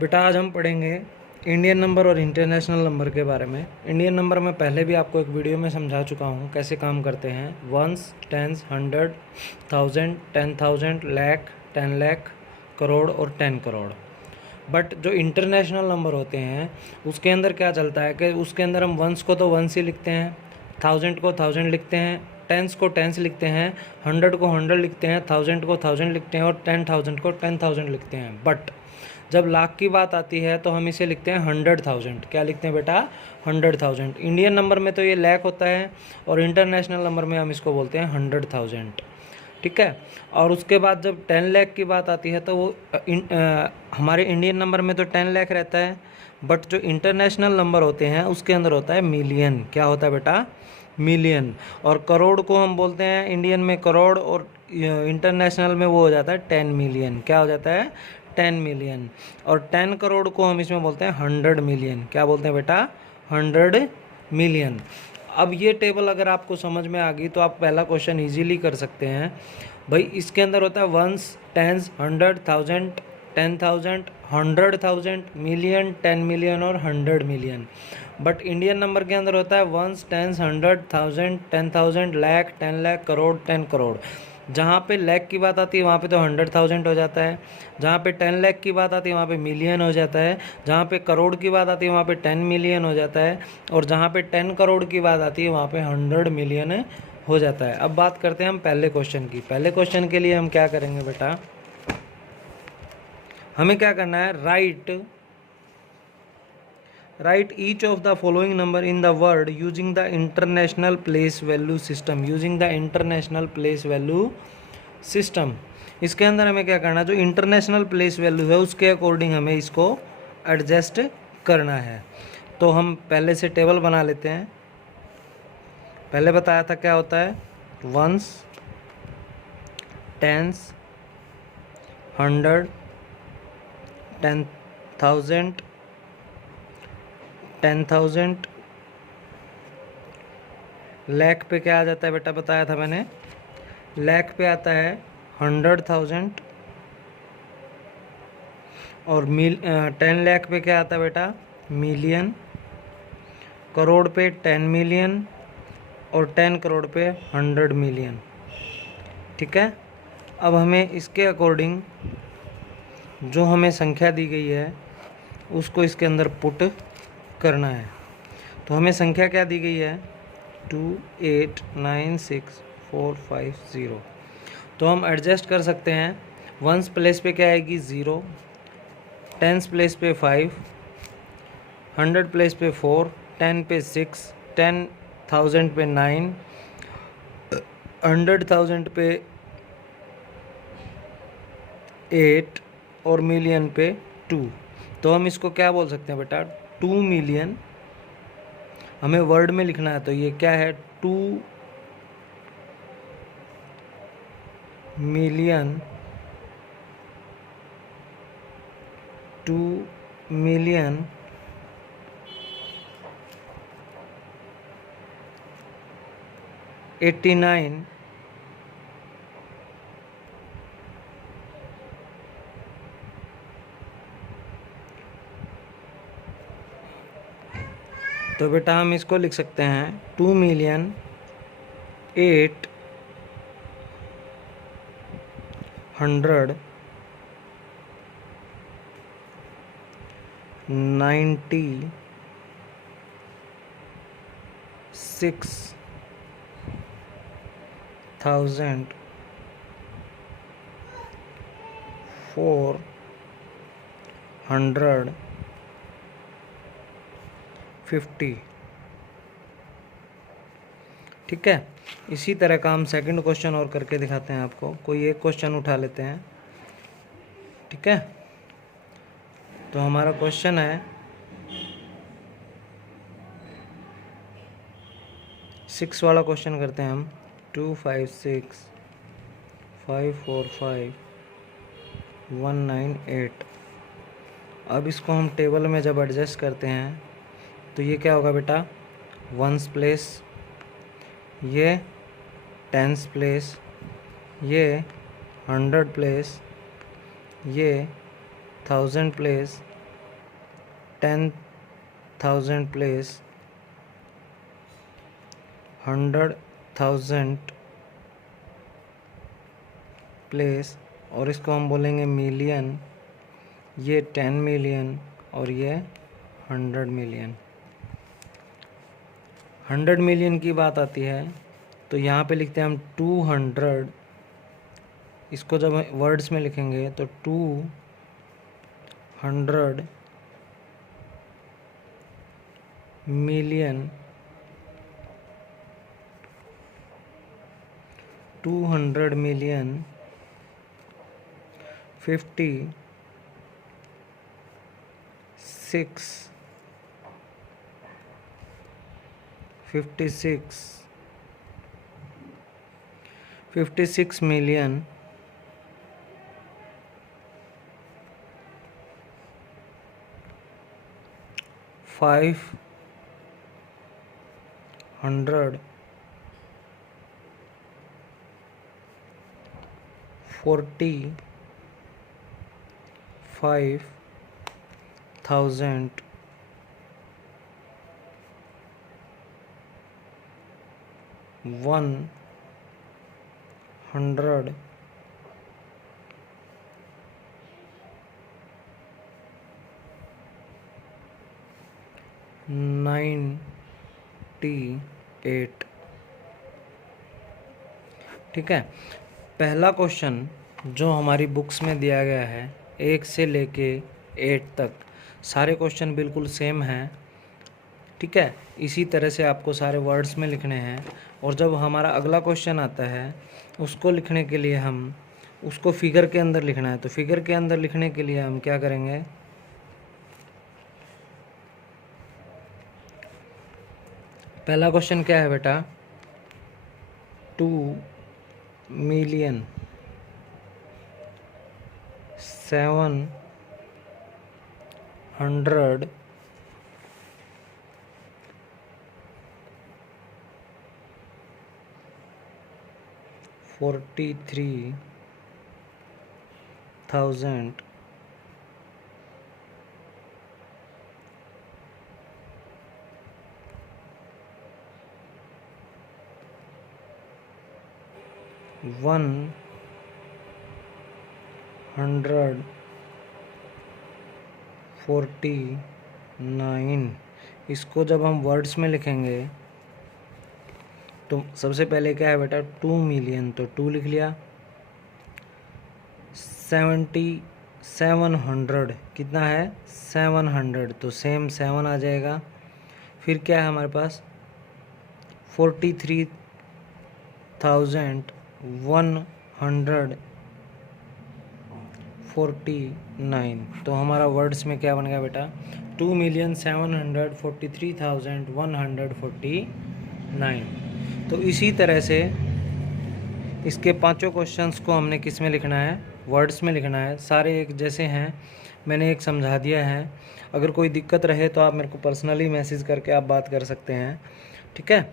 बेटा आज हम पढ़ेंगे इंडियन नंबर और इंटरनेशनल नंबर के बारे में। इंडियन नंबर मैं पहले भी आपको एक वीडियो में समझा चुका हूँ कैसे काम करते हैं। वंस, टेंस, 100, 1000, 10,000, लाख, 10 लाख, करोड़ और 10 करोड़। बट जो इंटरनेशनल नंबर होते हैं उसके अंदर क्या चलता है कि उसके अंदर हम वंस को तो वंस ही लिखते हैं, 1000 को 1000 लिखते हैं, टेंस को टेंस लिखते हैं, 100 को 100 लिखते हैं, 1000 को 1000 लिखते हैं और 10,000 को 10,000 लिखते हैं। बट जब लाख की बात आती है तो हम इसे लिखते हैं 100,000। क्या लिखते हैं बेटा? 100,000। इंडियन नंबर में तो ये लाख होता है और इंटरनेशनल नंबर में हम इसको बोलते हैं 100,000। ठीक है। और उसके बाद जब 10 लाख की बात आती है तो वो हमारे इंडियन नंबर में तो 10 लाख रहता है, बट जो इंटरनेशनल नंबर होते हैं उसके अंदर होता है मिलियन। क्या होता है बेटा? मिलियन। और करोड़ को हम बोलते हैं इंडियन में करोड़ और इंटरनेशनल में वो हो जाता है 10 मिलियन। क्या हो जाता है? 10 मिलियन। और 10 करोड़ को हम इसमें बोलते हैं 100 मिलियन। क्या बोलते हैं बेटा? 100 मिलियन। अब ये टेबल अगर आपको समझ में आ गई तो आप पहला क्वेश्चन इजीली कर सकते हैं। भाई इसके अंदर होता है वंस, टेंस, 100, 1000, 10,000, 100,000, मिलियन, 10 मिलियन और 100 मिलियन। बट इंडियन नंबर के अंदर होता है वंस, टेंस, 100, 1000, 10,000, लाख, 10 लाख, करोड़, 10 करोड़। जहाँ पे लाख की बात आती है वहाँ पे तो 100,000 हो जाता है, जहाँ पे 10 लाख की बात आती है वहाँ पे मिलियन हो जाता है, जहाँ पे करोड़ की बात आती है वहाँ पे 10 मिलियन हो जाता है, और जहाँ पे 10 करोड़ की बात आती है वहाँ पे 100 मिलियन हो जाता है। अब बात करते हैं हम पहले क्वेश्चन की। पहले क्वेश्चन के लिए हम क्या करेंगे बेटा? हमें क्या करना है? Right each of the following number in the word using the international place value system. Using the international place value system. इसके अंदर हमें क्या करना है? जो इंटरनेशनल प्लेस वैल्यू है उसके अकॉर्डिंग हमें इसको एडजस्ट करना है। तो हम पहले से टेबल बना लेते हैं। पहले बताया था क्या होता है? वंस, टेंस, 100, 10,000, 10,000, लाख पे क्या आ जाता है बेटा? बताया था मैंने, लाख पे आता है 100,000। और 10 लाख पे क्या आता है बेटा? मिलियन। करोड़ पे 10 मिलियन और 10 करोड़ पे 100 मिलियन। ठीक है। अब हमें इसके अकॉर्डिंग जो हमें संख्या दी गई है उसको इसके अंदर पुट करना है। तो हमें संख्या क्या दी गई है? 2896,450। तो हम एडजस्ट कर सकते हैं। वंस प्लेस पे क्या आएगी? 0, टेंस प्लेस पे 5, 100 प्लेस पे 4, 10 पे 6, 10,000 पे 9, 100,000 पे 8 और मिलियन पे 2। तो हम इसको क्या बोल सकते हैं बेटा? 2 मिलियन। हमें वर्ड में लिखना है तो ये क्या है? 2 मिलियन, 2 मिलियन 89 तो बेटा हम इसको लिख सकते हैं 2 मिलियन 800 96,450। ठीक है। इसी तरह का हम सेकंड क्वेश्चन और करके दिखाते हैं आपको। कोई एक क्वेश्चन उठा लेते हैं। ठीक है। तो हमारा क्वेश्चन है 6 वाला क्वेश्चन करते हैं हम। 256,545,198। अब इसको हम टेबल में जब एडजस्ट करते हैं तो ये क्या होगा बेटा? वंस प्लेस, ये टेंस प्लेस, ये 100 प्लेस, ये 1000 प्लेस 10,000 प्लेस 100,000 प्लेस, और इसको हम बोलेंगे मिलियन, ये 10 मिलियन और ये 100 मिलियन। 100 मिलियन की बात आती है तो यहाँ पे लिखते हैं हम 200, इसको जब वर्ड्स में लिखेंगे तो 200 मिलियन, 200 मिलियन 56 मिलियन 545,000 100 98। ठीक है, पहला क्वेश्चन जो हमारी बुक्स में दिया गया है 1 से लेके 8 तक, सारे क्वेश्चन बिल्कुल सेम हैं। ठीक है, इसी तरह से आपको सारे वर्ड्स में लिखने हैं, और जब हमारा अगला क्वेश्चन आता है उसको लिखने के लिए हम उसको फिगर के अंदर लिखना है। तो फिगर के अंदर लिखने के लिए हम क्या करेंगे, पहला क्वेश्चन क्या है बेटा, 2 मिलियन 700 43,000 149। इसको जब हम वर्ड्स में लिखेंगे तो सबसे पहले क्या है बेटा, 2 मिलियन, तो 2 लिख लिया। 700 कितना है, 700, तो सेम 7 आ जाएगा। फिर क्या है हमारे पास, 43,149, तो हमारा वर्ड्स में क्या बन गया बेटा, 2,743,149। तो इसी तरह से इसके पांचों क्वेश्चंस को हमने किस में लिखना है, वर्ड्स में लिखना है। सारे एक जैसे हैं, मैंने एक समझा दिया है। अगर कोई दिक्कत रहे तो आप मेरे को पर्सनली मैसेज करके आप बात कर सकते हैं। ठीक है,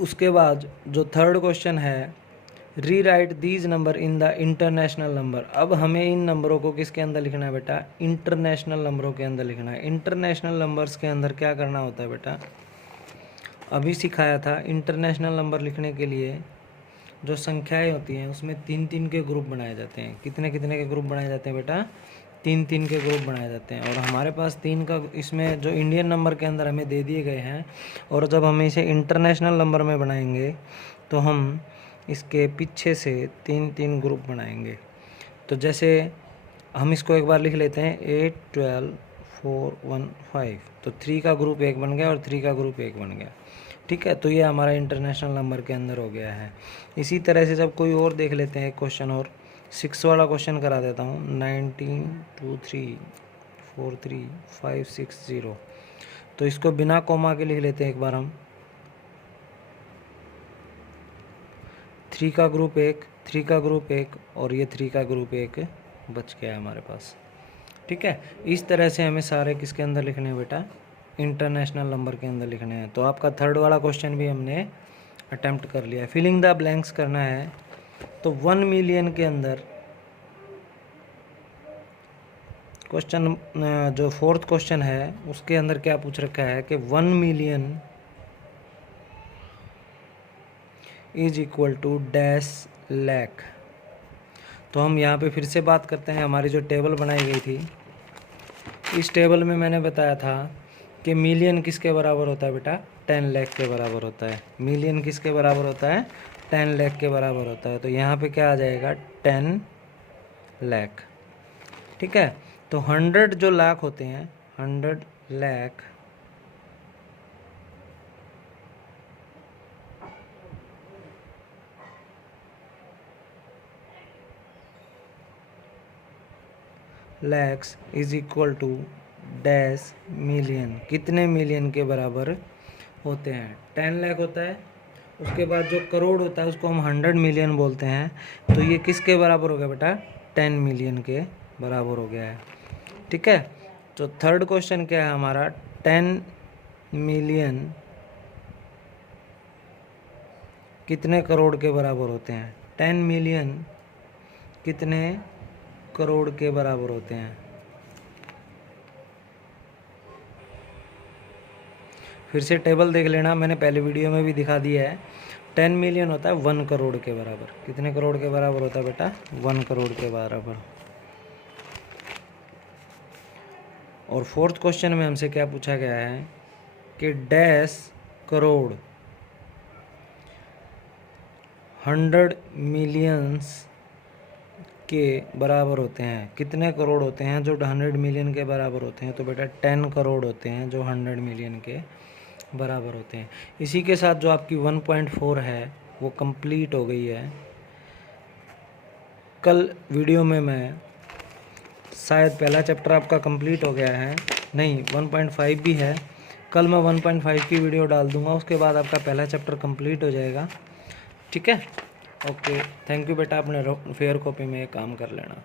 उसके बाद जो थर्ड क्वेश्चन है, री right these number in the international number. अब हमें इन नंबरों को किसके अंदर लिखना है बेटा, इंटरनेशनल नंबरों के अंदर लिखना है। इंटरनेशनल नंबर्स के अंदर क्या करना होता है बेटा, अभी सिखाया था। इंटरनेशनल नंबर लिखने के लिए जो संख्याएं होती हैं उसमें 3-3 के ग्रुप बनाए जाते हैं। कितने कितने के ग्रुप बनाए जाते हैं बेटा, 3-3 के ग्रुप बनाए जाते हैं। और हमारे पास 3 का इसमें जो इंडियन नंबर के अंदर हमें दे दिए गए हैं, और जब हम इसे इंटरनेशनल नंबर में बनाएंगे तो हम इसके पीछे से 3-3 ग्रुप बनाएंगे। तो जैसे हम इसको एक बार लिख लेते हैं, 8 12 4 1 5, तो 3 का ग्रुप 1 बन गया और 3 का ग्रुप 1 बन गया। ठीक है, तो ये हमारा इंटरनेशनल नंबर के अंदर हो गया है। इसी तरह से जब कोई और देख लेते हैं क्वेश्चन, और 6 वाला क्वेश्चन करा देता हूँ, 1923435660। तो इसको बिना कोमा के लिख लेते हैं एक बार हम। 3 का ग्रुप 1, 3 का ग्रुप 1 और ये 3 का ग्रुप 1 बच गया है हमारे पास। ठीक है, इस तरह से हमें सारे किसके अंदर लिखने हैं बेटा, इंटरनेशनल नंबर के अंदर लिखने हैं। तो आपका थर्ड वाला क्वेश्चन भी हमने अटेम्प्ट कर लिया है। फिलिंग द ब्लैंक्स करना है। तो 1 मिलियन के अंदर क्वेश्चन जो फोर्थ क्वेश्चन है उसके अंदर क्या पूछ रखा है कि 1 million is equal to dash lakh. तो हम यहाँ पे फिर से बात करते हैं, हमारी जो टेबल बनाई गई थी, इस टेबल में मैंने बताया था कि मिलियन किसके बराबर होता है बेटा, 10 लाख के बराबर होता है। मिलियन किसके बराबर होता है, 10 लाख के बराबर होता है। तो यहाँ पे क्या आ जाएगा, 10 लाख। ठीक है, तो 100 जो लाख होते हैं, 100 lakh lakhs is equal to dash million. कितने मिलियन के बराबर होते हैं, 10 लाख होता है। उसके बाद जो करोड़ होता है उसको हम 100 मिलियन बोलते हैं। तो ये किसके बराबर हो गया बेटा, 10 मिलियन के बराबर हो गया है। ठीक है, तो थर्ड क्वेश्चन क्या है हमारा, 10 मिलियन कितने करोड़ के बराबर होते हैं, 10 मिलियन कितने करोड़ के बराबर होते हैं। फिर से टेबल देख लेना, मैंने पहले वीडियो में भी दिखा दिया है। 10 मिलियन होता है 1 करोड़ के बराबर। कितने करोड़ के बराबर होता है बेटा, 1 करोड़ के बराबर। और फोर्थ क्वेश्चन में हमसे क्या पूछा गया है कि डैश करोड़ 100 मिलियंस के बराबर होते हैं। कितने करोड़ होते हैं जो 100 मिलियन के बराबर होते हैं, तो बेटा 10 करोड़ होते हैं जो 100 मिलियन के बराबर होते हैं। इसी के साथ जो आपकी 1.4 है वो कंप्लीट हो गई है। कल वीडियो में मैं शायद पहला चैप्टर आपका कंप्लीट हो गया है, नहीं 1.5 भी है। कल मैं 1.5 की वीडियो डाल दूंगा, उसके बाद आपका पहला चैप्टर कंप्लीट हो जाएगा। ठीक है, ओके, थैंक यू बेटा, अपने फेयर कॉपी में काम कर लेना।